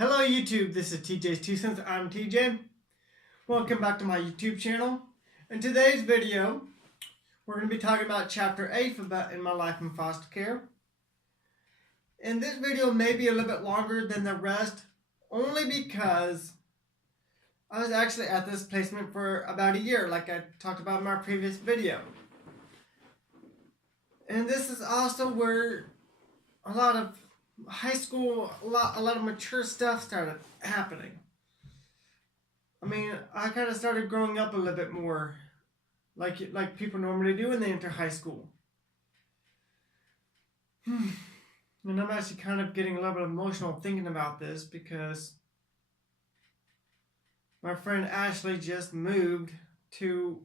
Hello YouTube, this is TJ's Two Cents. I'm TJ. Welcome back to my YouTube channel. In today's video, we're going to be talking about Chapter 8 about in my life in foster care. And this video may be a little bit longer than the rest, only because I was actually at this placement for about a year, like I talked about in my previous video. And this is also where a lot of high school, a lot of mature stuff started happening. I mean, I kind of started growing up a little bit more, like people normally do when they enter high school. And I'm actually kind of getting a little bit emotional thinking about this because my friend Ashley just moved to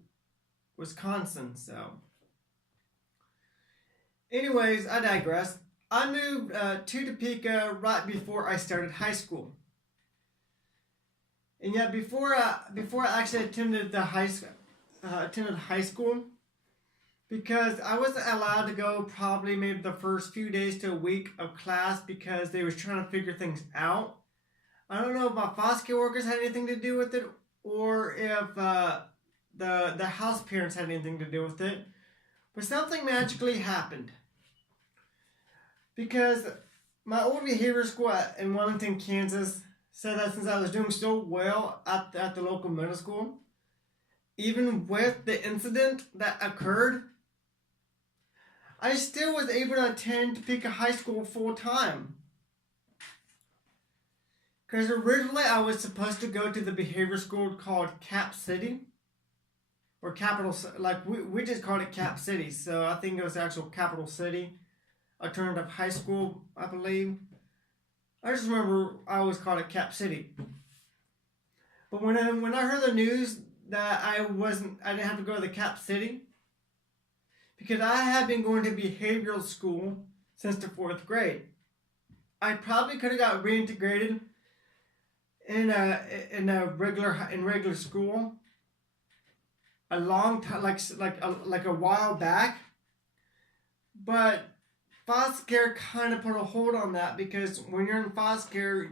Wisconsin, so. Anyways, I digress. I moved to Topeka right before I started high school. And yet before I actually attended high school, because I wasn't allowed to go probably maybe the first few days to a week of class because they was trying to figure things out. I don't know if my foster care workers had anything to do with it or if the house parents had anything to do with it. But something magically happened. Because my old behavior school in Wellington, Kansas said that since I was doing so well at the local middle school, even with the incident that occurred, I still was able to attend Topeka High School full time. Because originally I was supposed to go to the behavior school called Cap City. Or Capital, like we just called it Cap City, so I think it was the actual Capital City Alternative High School, I believe. I just remember I always called it Cap City. But when I heard the news that I didn't have to go to the Cap City, because I had been going to behavioral school since the 4th grade. I probably could have got reintegrated in regular school a long time, like a while back, but foster care kind of put a hold on that because when you're in foster care,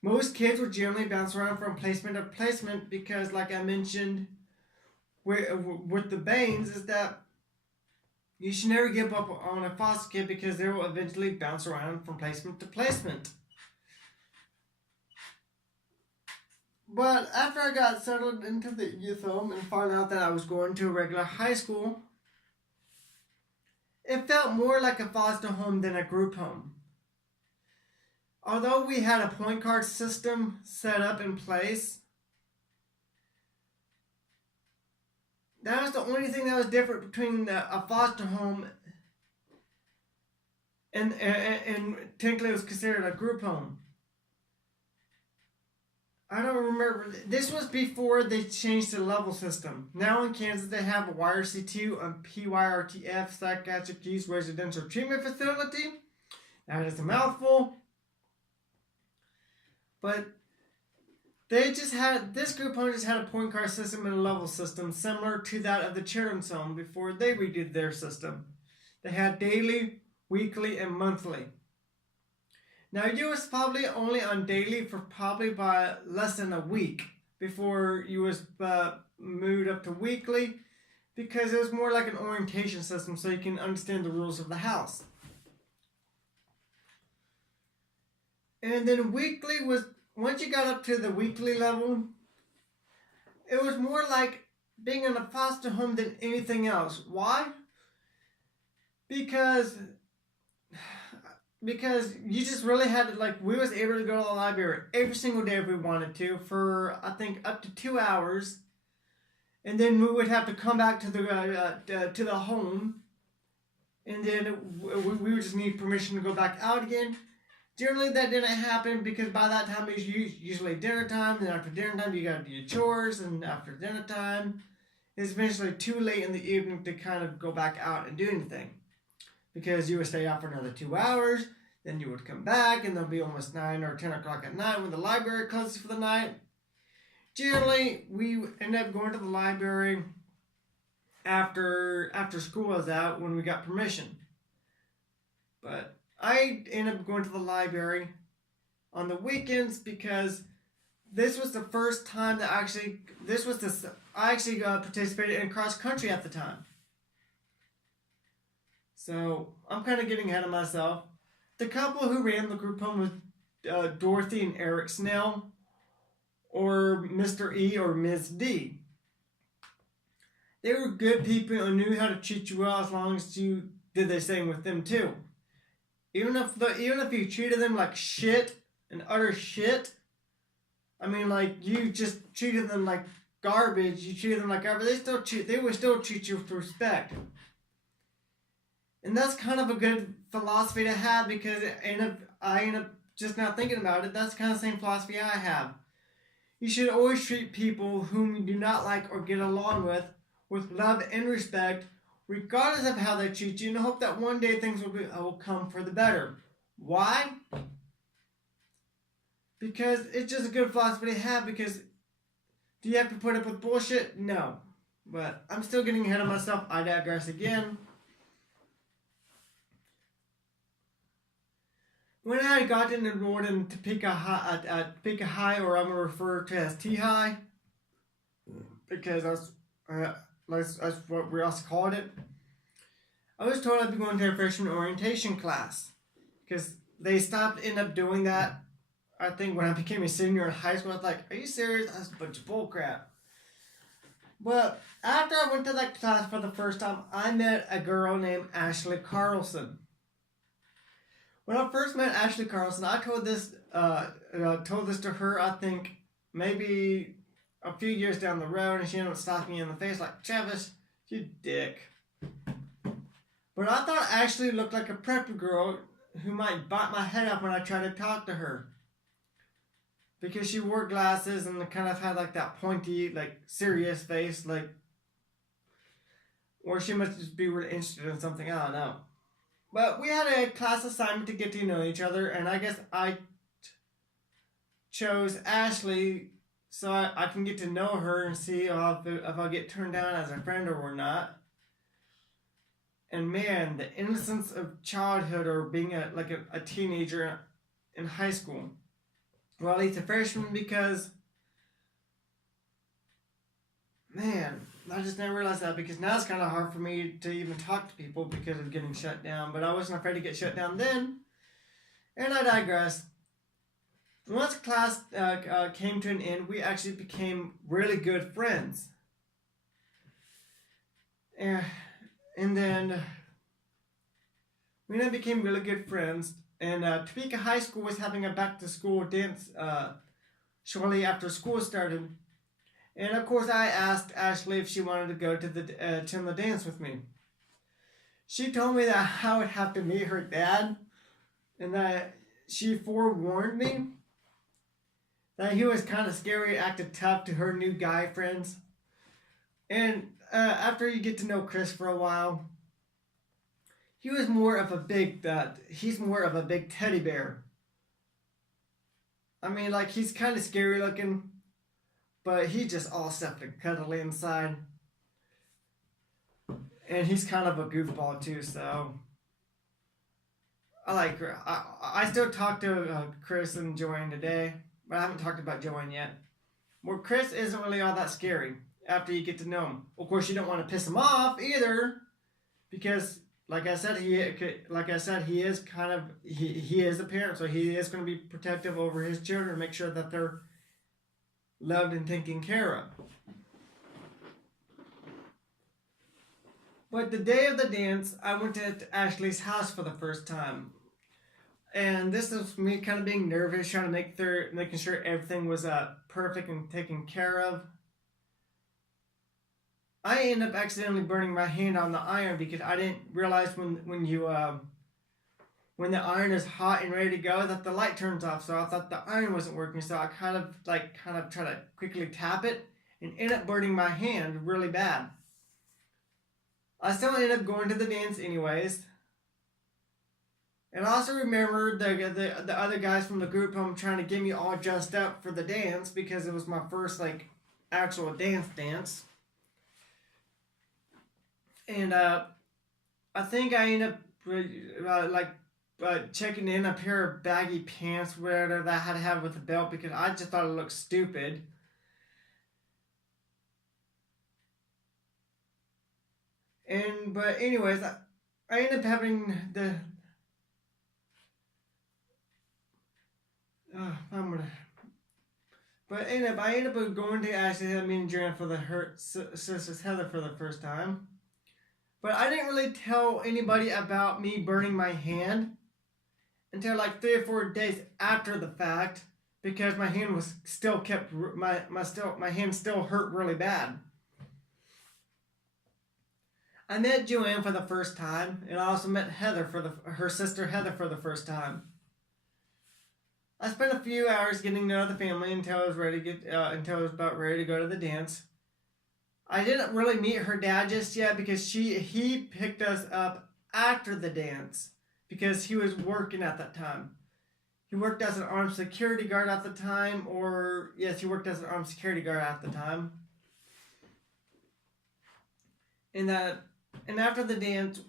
most kids would generally bounce around from placement to placement because, like I mentioned with the Bains, is that you should never give up on a foster kid because they will eventually bounce around from placement to placement. But after I got settled into the youth home and found out that I was going to a regular high school, it felt more like a foster home than a group home. Although we had a point card system set up in place, that was the only thing that was different between a foster home and technically it was considered a group home. I don't remember. This was before they changed the level system. Now in Kansas, they have a YRC2 and PYRTF, Psychiatric Use Residential Treatment Facility. That is a mouthful. But this group home just had a point card system and a level system similar to that of the children's home before they redid their system. They had daily, weekly, and monthly. Now, you was probably only on daily for probably by less than a week before you was moved up to weekly because it was more like an orientation system so you can understand the rules of the house. And then weekly was, once you got up to the weekly level, it was more like being in a foster home than anything else. Why? Because you just really had to, we was able to go to the library every single day if we wanted to for, I think, up to 2 hours. And then we would have to come back to the home. And then we would just need permission to go back out again. Generally, that didn't happen because by that time it was usually dinner time. Then after dinner time, you got to do your chores. And after dinner time, it's eventually too late in the evening to kind of go back out and do anything. Because you would stay out for another 2 hours, then you would come back, and there'll be almost 9 or 10 o'clock at night when the library closes for the night. Generally, we end up going to the library after school was out when we got permission. But I ended up going to the library on the weekends because this was the first time that I actually participated in cross country at the time. So I'm kind of getting ahead of myself. The couple who ran the group home was Dorothy and Eric Snell, or Mr. E or Ms. D. They were good people and knew how to treat you well as long as you did the same with them too. Even if you treated them like shit and utter shit, I mean, like you just treated them like garbage. You treated them like garbage. They would still treat you with respect. And that's kind of a good philosophy to have because I end up just not thinking about it. That's kind of the same philosophy I have. You should always treat people whom you do not like or get along with love and respect, regardless of how they treat you, and hope that one day things will come for the better. Why? Because it's just a good philosophy to have. Because do you have to put up with bullshit? No. But I'm still getting ahead of myself. I digress again. When I had gotten enrolled in Topeka High, or I'm going to refer to as T-High, because that's what we also called it, I was told I'd be going to a freshman orientation class. Because they ended up doing that, I think, when I became a senior in high school. I was like, are you serious? That's a bunch of bullcrap. But after I went to that class for the first time, I met a girl named Ashley Carlson. When I first met Ashley Carlson, I told this to her, I think, maybe a few years down the road, and she ended up slapping me in the face like, Travis, you dick. But I thought Ashley looked like a preppy girl who might bite my head off when I tried to talk to her. Because she wore glasses and kind of had like that pointy, like serious face, like, or she must just be really interested in something, I don't know. But we had a class assignment to get to know each other, and I guess I chose Ashley so I can get to know her and see if I'll get turned down as a friend or not. And man, the innocence of childhood or being a teenager in high school. Well, at least a freshman, because, man, I just never realized that, because now it's kind of hard for me to even talk to people because of getting shut down. But I wasn't afraid to get shut down then. And I digress. Once class came to an end, we actually became really good friends. And then we then became really good friends. And Topeka High School was having a back-to-school dance shortly after school started. And of course, I asked Ashley if she wanted to go to the dance with me. She told me that I would have to meet her dad, and that she forewarned me that he was kind of scary, acted tough to her new guy friends. And after you get to know Chris for a while, he's more of a big teddy bear. I mean, like, he's kind of scary looking, but he's just all soft and cuddly inside. And he's kind of a goofball too, so I like her. I still talk to Chris and Joanne today, but I haven't talked about Joanne yet. Well, Chris isn't really all that scary after you get to know him. Of course, you don't want to piss him off either, because like I said, he is kind of he is a parent, so he is going to be protective over his children, make sure that they're loved and taken care of. But the day of the dance, I went to Ashley's house for the first time. And this is me kind of being nervous, trying to making sure everything was perfect and taken care of. I ended up accidentally burning my hand on the iron because I didn't realize when the iron is hot and ready to go that the light turns off. So I thought the iron wasn't working. So I kind of tried to quickly tap it and ended up burning my hand really bad. I still ended up going to the dance anyways. And I also remember the other guys from the group home trying to get me all dressed up for the dance because it was my first actual dance. And I think I ended up checking in a pair of baggy pants, whatever that I had to have with a belt, because I just thought it looked stupid. But anyways, I ended up having the. I'm gonna. But anyway, I ended up going to actually have me and Joanne for the Hurt Sisters Heather for the first time. But I didn't really tell anybody about me burning my hand until like 3 or 4 days after the fact, because my hand was still kept my hand still hurt really bad. I met Joanne for the first time, and I also met Heather her sister Heather for the first time. I spent a few hours getting to know the family until I was about ready to go to the dance. I didn't really meet her dad just yet because he picked us up after the dance because he was working at that time. He worked as an armed security guard at the time, he worked as an armed security guard at the time. And after the dance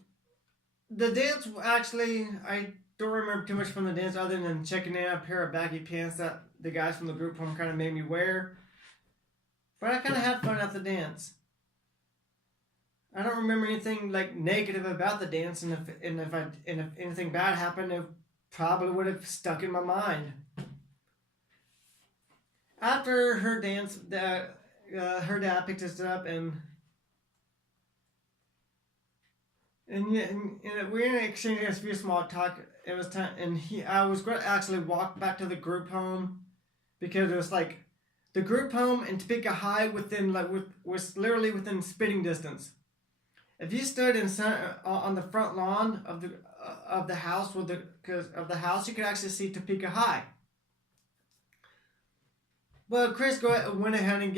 actually, I don't remember too much from the dance other than checking in a pair of baggy pants that the guys from the group home kind of made me wear. But I kind of had fun at the dance. I don't remember anything like negative about the dance, and if anything bad happened, it probably would have stuck in my mind. After her dance, her dad picked us up and we were exchanging a few small talk. It was time, and I was going to actually walk back to the group home because it was like the group home and Topeka High was literally within spitting distance. If you stood on the front lawn of the house you could actually see Topeka High. Well, Chris went ahead and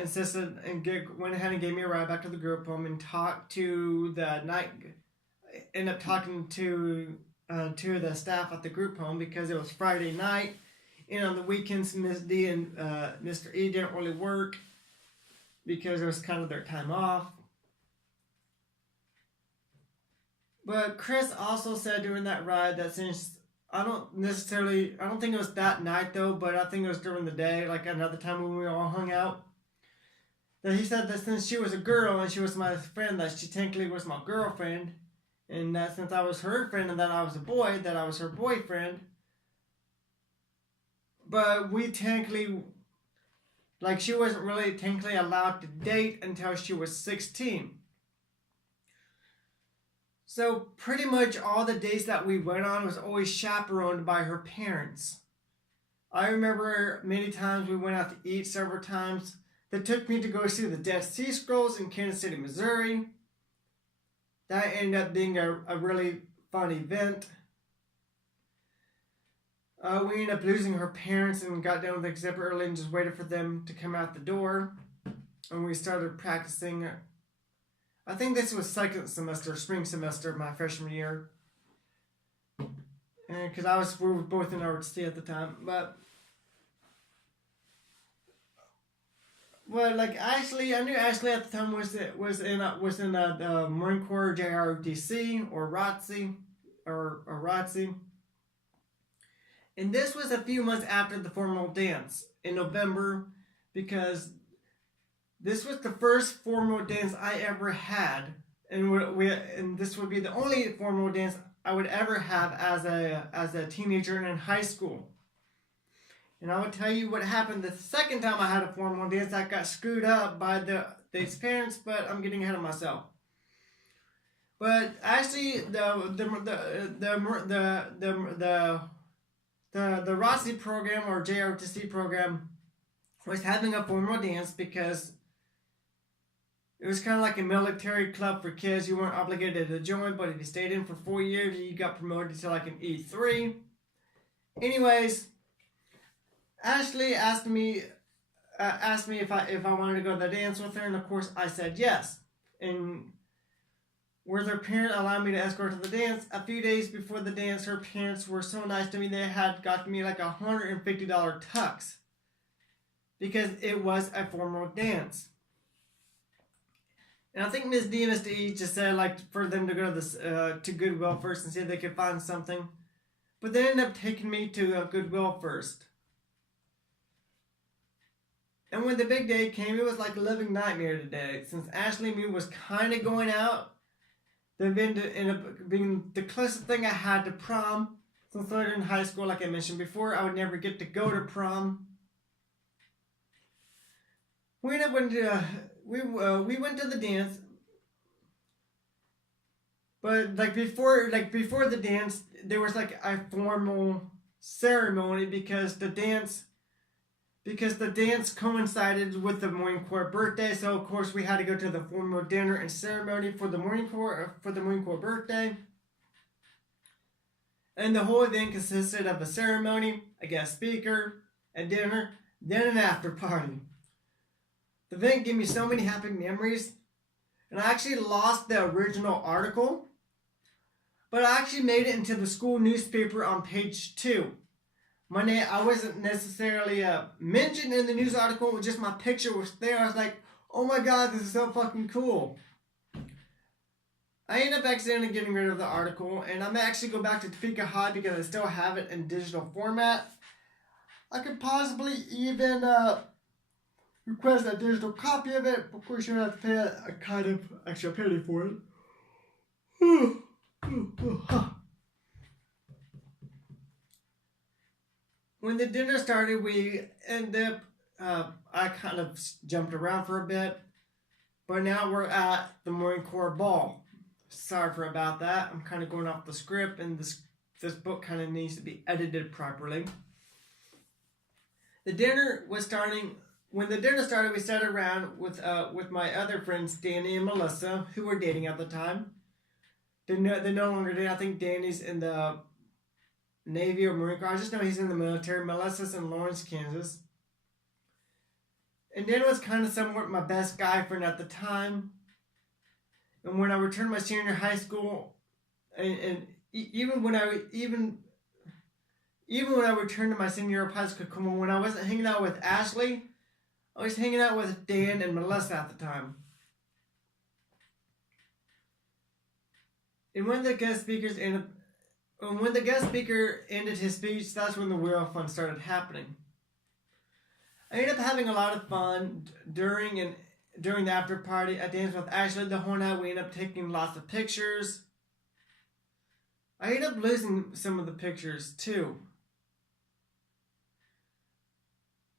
insisted and went ahead and gave me a ride back to the group home and ended up talking to the staff at the group home because it was Friday night, and on the weekends Miss D and Mr. E didn't really work because it was kind of their time off. But Chris also said during that ride that since I don't think it was that night though, but I think it was during the day, like another time when we all hung out, that he said that since she was a girl and she was my friend, that she technically was my girlfriend, and that since I was her friend and that I was a boy, that I was her boyfriend. But we technically, she wasn't really technically allowed to date until she was 16. So pretty much all the dates that we went on was always chaperoned by her parents. I remember many times we went out to eat several times. They took me to go see the Dead Sea Scrolls in Kansas City, Missouri. That ended up being a really fun event. We ended up losing her parents and got down with the exhibit early and just waited for them to come out the door. And we started practicing. I think this was spring semester of my freshman year. And because we were both in ROTC at the time. But I knew Ashley at the time was in the Marine Corps JROTC or ROTC. And this was a few months after the formal dance in November, because this was the first formal dance I ever had, and this would be the only formal dance I would ever have as a teenager and in high school. And I would tell you what happened the second time I had a formal dance. I got screwed up by these parents, but I'm getting ahead of myself. But actually, the ROTC program or JROTC program was having a formal dance because it was kind of like a military club for kids. You weren't obligated to join, but if you stayed in for 4 years, you got promoted to like an E3. Anyways, Ashley asked me if I wanted to go to the dance with her, and of course I said yes. And with her parent allowing me to escort to the dance, a few days before the dance, her parents were so nice to me. They had got me like $150 tux because it was a formal dance. And I think Ms. D and Mr. E just said like for them to go to this to Goodwill first and see if they could find something. But they ended up taking me to Goodwill first. And when the big day came, it was like a living nightmare today. Since Ashley and me was kind of going out, the event ended up being the closest thing I had to prom. Since I was in high school, like I mentioned before, I would never get to go to prom. We ended up went to we went to the dance, but before the dance, there was like a formal ceremony because the dance coincided with the Marine Corps birthday. So of course we had to go to the formal dinner and ceremony for the Marine Corps birthday. And the whole event consisted of a ceremony, a guest speaker, a dinner, then an after party. The event gave me so many happy memories, and I actually lost the original article, but I actually made it into the school newspaper on page 2. My name, I wasn't necessarily mentioned in the news article, just my picture was there. I was like, oh my god, this is so fucking cool. I ended up accidentally getting rid of the article, and I'm actually go back to Topeka High because I still have it in digital format. I could possibly even request a digital copy of it. Of course, you have to pay a kind of extra penny for it. When the dinner started, we ended up, I kind of jumped around for a bit, but now we're at the Marine Corps Ball. Sorry for about that. I'm kind of going off the script, and this book kind of needs to be edited properly. The dinner was starting. When the dinner started, we sat around with my other friends, Danny and Melissa, who were dating at the time. They're no longer dating. I think Danny's in the Navy or Marine Corps. I just know he's in the military. Melissa's in Lawrence, Kansas. And Dan was kind of somewhat my best guy friend at the time. And when I returned my senior high school, and even when I returned to my senior year of high school, when I wasn't hanging out with Ashley, I was hanging out with Dan and Melissa at the time. And when the guest speaker ended his speech, that's when the real fun started happening. I ended up having a lot of fun during the after party. I danced with Ashley the whole night. We ended up taking lots of pictures. I ended up losing some of the pictures too.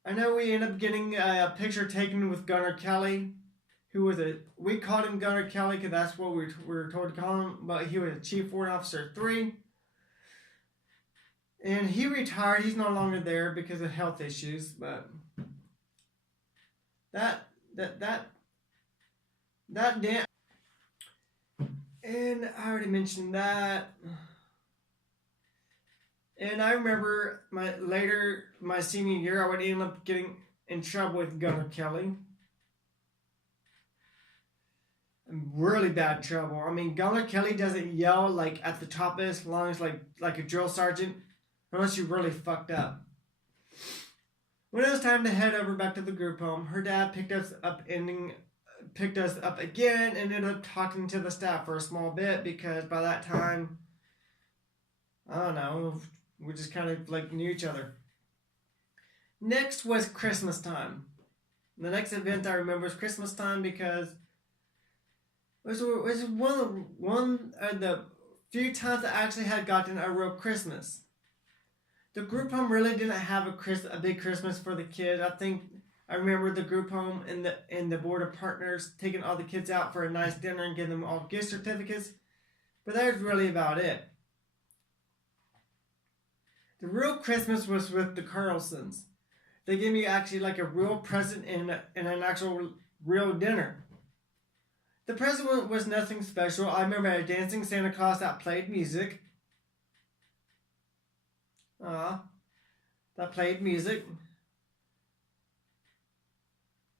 I know we ended up getting a picture taken with Gunnar Kelly, who was we called him Gunnar Kelly because that's what we were told to call him, but he was a Chief Warrant Officer 3. And he retired. He's no longer there because of health issues, but that damn. And I already mentioned that. And I remember my senior year, I would end up getting in trouble with Gunnar Kelly. Really bad trouble. I mean, Gunnar Kelly doesn't yell like at the top of his lungs like a drill sergeant, unless you really fucked up. When it was time to head over back to the group home, her dad picked us up again and ended up talking to the staff for a small bit because by that time, I don't know, we just kind of like knew each other. Next was Christmas time. The next event I remember was Christmas time because it was one of the few times I actually had gotten a real Christmas. The group home really didn't have a big Christmas for the kids. I remember the group home and the board of partners taking all the kids out for a nice dinner and giving them all gift certificates, but that was really about it. The real Christmas was with the Carlsons. They gave me actually like a real present and an actual real dinner. The present was nothing special. I remember a dancing Santa Claus that played music. That played music.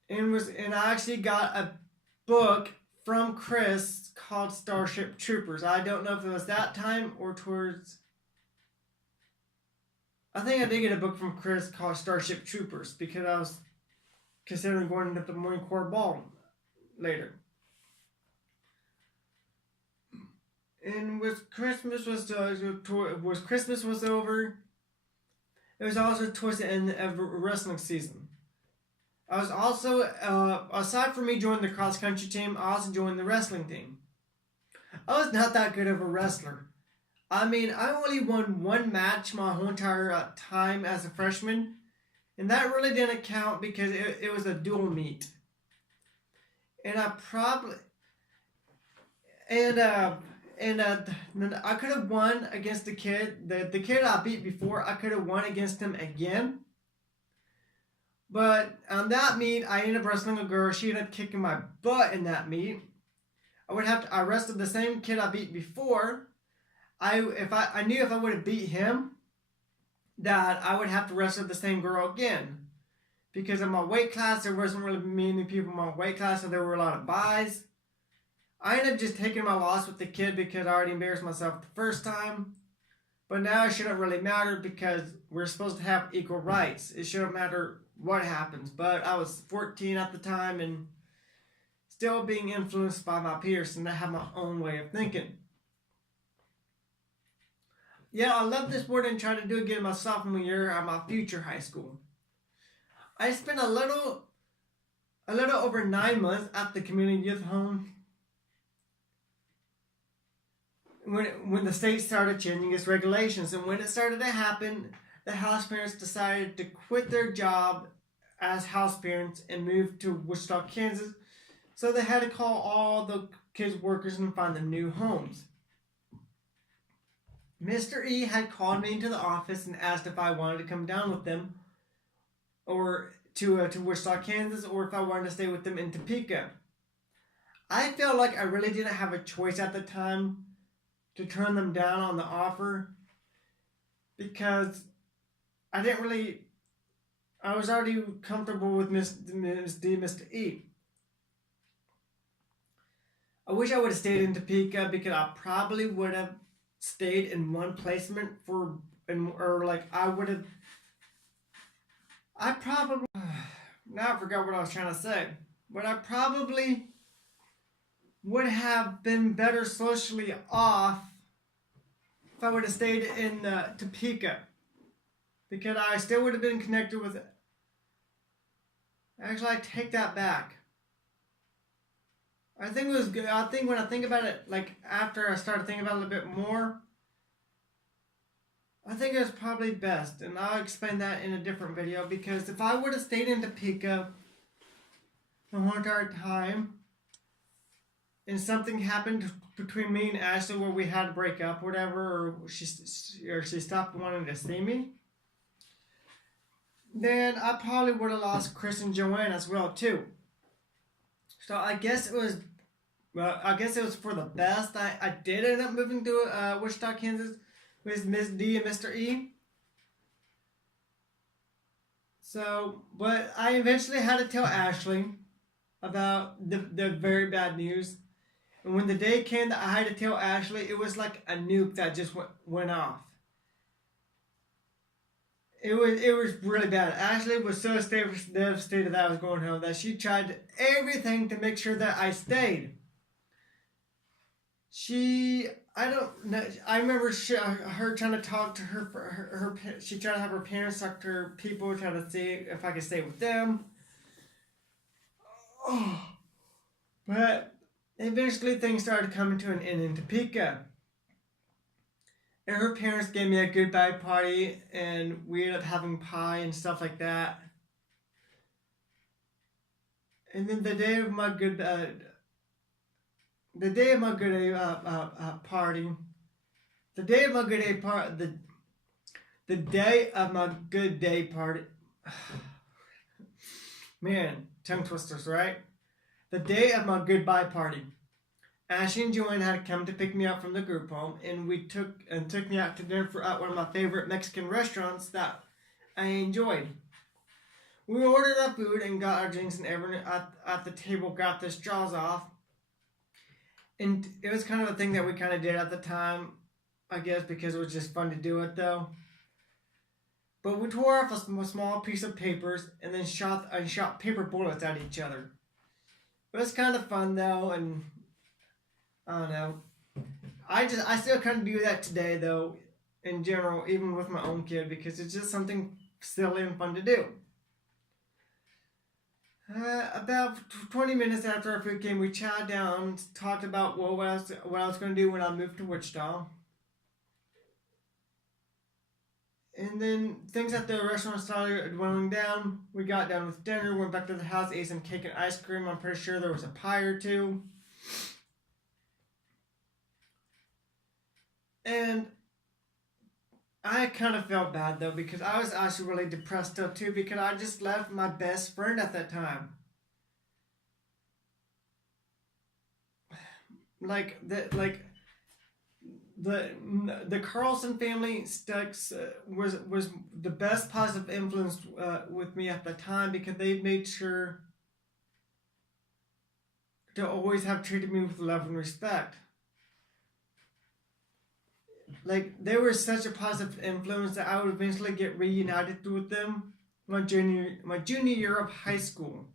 And I actually got a book from Chris called Starship Troopers. I don't know if it was that time or towards. I think I did get a book from Chris called Starship Troopers because I was considering going into the Marine Corps Ball later. and Christmas was over, it was also towards the end of wrestling season. I was also, aside from me joining the cross country team, I also joined the wrestling team. I was not that good of a wrestler. I mean, I only won one match my whole entire time as a freshman, and that really didn't count because it was a dual meet. And I probably and I could have won against the kid I beat before. I could have won against him again. But on that meet, I ended up wrestling a girl. She ended up kicking my butt in that meet. I wrestled the same kid I beat before. I knew if I would have beat him, that I would have to wrestle the same girl again. Because in my weight class, there wasn't really many people in my weight class, so there were a lot of buys. I ended up just taking my loss with the kid because I already embarrassed myself the first time. But now it shouldn't really matter because we're supposed to have equal rights. It shouldn't matter what happens. But I was 14 at the time and still being influenced by my peers, and I have my own way of thinking. Yeah, I love this sport and trying to do it again my sophomore year at my future high school. I spent a little over 9 months at the community youth home when the state started changing its regulations. And when it started to happen, the house parents decided to quit their job as house parents and move to Wichita, Kansas. So they had to call all the kids' workers and find them new homes. Mr. E had called me into the office and asked if I wanted to come down with them or to Wichita, Kansas, or if I wanted to stay with them in Topeka. I felt like I really didn't have a choice at the time to turn them down on the offer because I was already comfortable with Ms. D, Mr. E. I wish I would have stayed in Topeka because I probably would have stayed in one placement now I forgot what I was trying to say, but I probably would have been better socially off if I would have stayed in Topeka, because I still would have been connected with it. Actually, I take that back. I think it was good. I think when I think about it, like after I started thinking about it a little bit more, I think it was probably best, and I'll explain that in a different video, because if I would have stayed in Topeka the whole entire time, and something happened between me and Ashley where we had to break up, whatever, or she stopped wanting to see me, then I probably would have lost Chris and Joanne as well too. So I guess it was for the best. I did end up moving to Wichita, Kansas with Ms. D and Mr. E. So, but I eventually had to tell Ashley about the very bad news. And when the day came that I had to tell Ashley, it was like a nuke that just went off. It was really bad. Ashley was so devastated that I was going home that she tried everything to make sure that I stayed. I remember her trying to talk to her. She tried to have her parents talk to her people, trying to see if I could stay with them. Oh, but eventually things started coming to an end in Topeka. And her parents gave me a goodbye party, and we ended up having pie and stuff like that. And then the day of my good day party. Man, tongue twisters, right? The day of my goodbye party, Ashley and Joanne had to come to pick me up from the group home, and took me out to dinner at one of my favorite Mexican restaurants that I enjoyed. We ordered our food and got our drinks, and everyone at the table got their straws off. And it was kind of a thing that we kind of did at the time, I guess, because it was just fun to do it, though. But we tore off a small piece of papers and then shot paper bullets at each other. It was kind of fun, though, and I don't know. I still kind of do that today though, in general, even with my own kid, because it's just something silly and fun to do. About 20 minutes after our food came, we chatted down, talked about what I was going to do when I moved to Wichita. And then things at the restaurant started dwindling down. We got done with dinner, went back to the house, ate some cake and ice cream. I'm pretty sure there was a pie or two. And I kind of felt bad though, because I was actually really depressed though too, because I just left my best friend at that time. Like the Carlson family sticks was the best positive influence with me at the time, because they made sure to always have treated me with love and respect. Like, they were such a positive influence that I would eventually get reunited with them my junior year of high school,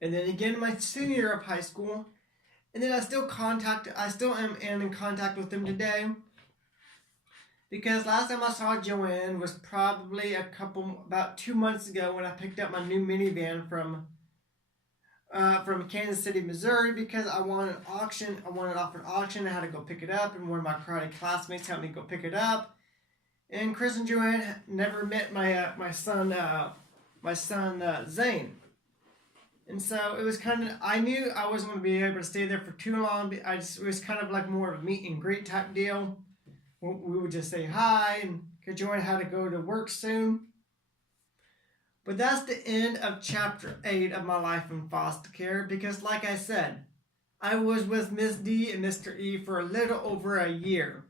and then again my senior year of high school, and then I still am in contact with them today. Because last time I saw Joanne was probably about 2 months ago, when I picked up my new minivan from Kansas City, Missouri, because I wanted an auction. I wanted it off an auction. I had to go pick it up, and one of my karate classmates helped me go pick it up. And Chris and Joanne never met my son Zane, and so it was kind of, I knew I wasn't going to be able to stay there for too long. It was kind of like more of a meet and greet type deal. We would just say hi, and because Joanne had to go to work soon. But that's the end of chapter 8 of my life in foster care, because like I said, I was with Miss D and Mr. E for a little over a year.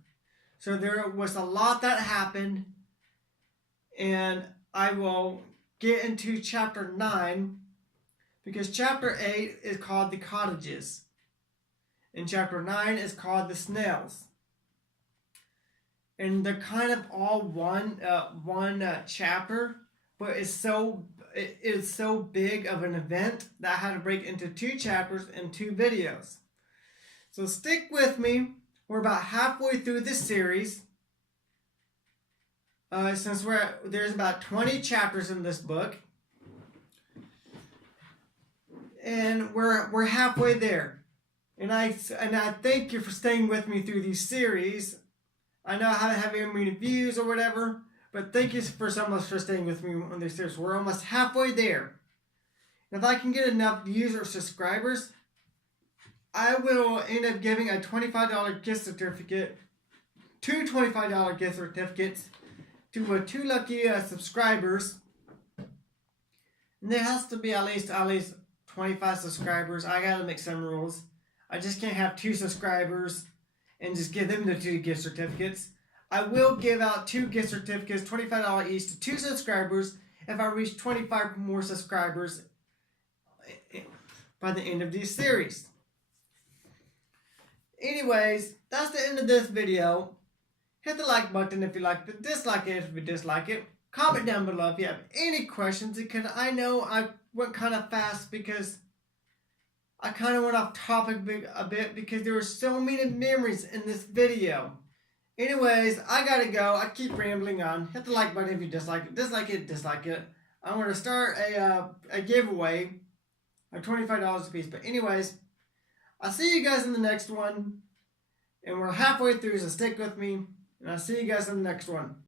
So there was a lot that happened, and I will get into chapter 9, because chapter 8 is called The Cottages, and chapter 9 is called The Snails. And they're kind of all one chapter, but it is so big of an event that I had to break into 2 chapters and 2 videos. So stick with me. We're about halfway through this series. Since there's about 20 chapters in this book, and we're halfway there. And I thank you for staying with me through these series. I know I haven't had very many views or whatever, but thank you so much for staying with me on this series. We're almost halfway there. And if I can get enough views or subscribers, I will end up giving a $25 gift certificate, 2 $25 gift certificates to 2 lucky subscribers. And there has to be at least 25 subscribers. I gotta make some rules. I just can't have 2 subscribers and just give them the 2 gift certificates. I will give out 2 gift certificates, $25 each, to 2 subscribers if I reach 25 more subscribers by the end of this series. Anyways, that's the end of this video. Hit the like button if you like it, dislike it if you dislike it. Comment down below if you have any questions, because I know I went kind of fast, because I kind of went off topic a bit, because there were so many memories in this video. Anyways, I gotta go. I keep rambling on. Hit the like button if you dislike it. Dislike it. I'm going to start a giveaway of $25 a piece. But anyways, I'll see you guys in the next one. And we're halfway through, so stick with me. And I'll see you guys in the next one.